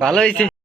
ভালো হয়েছে।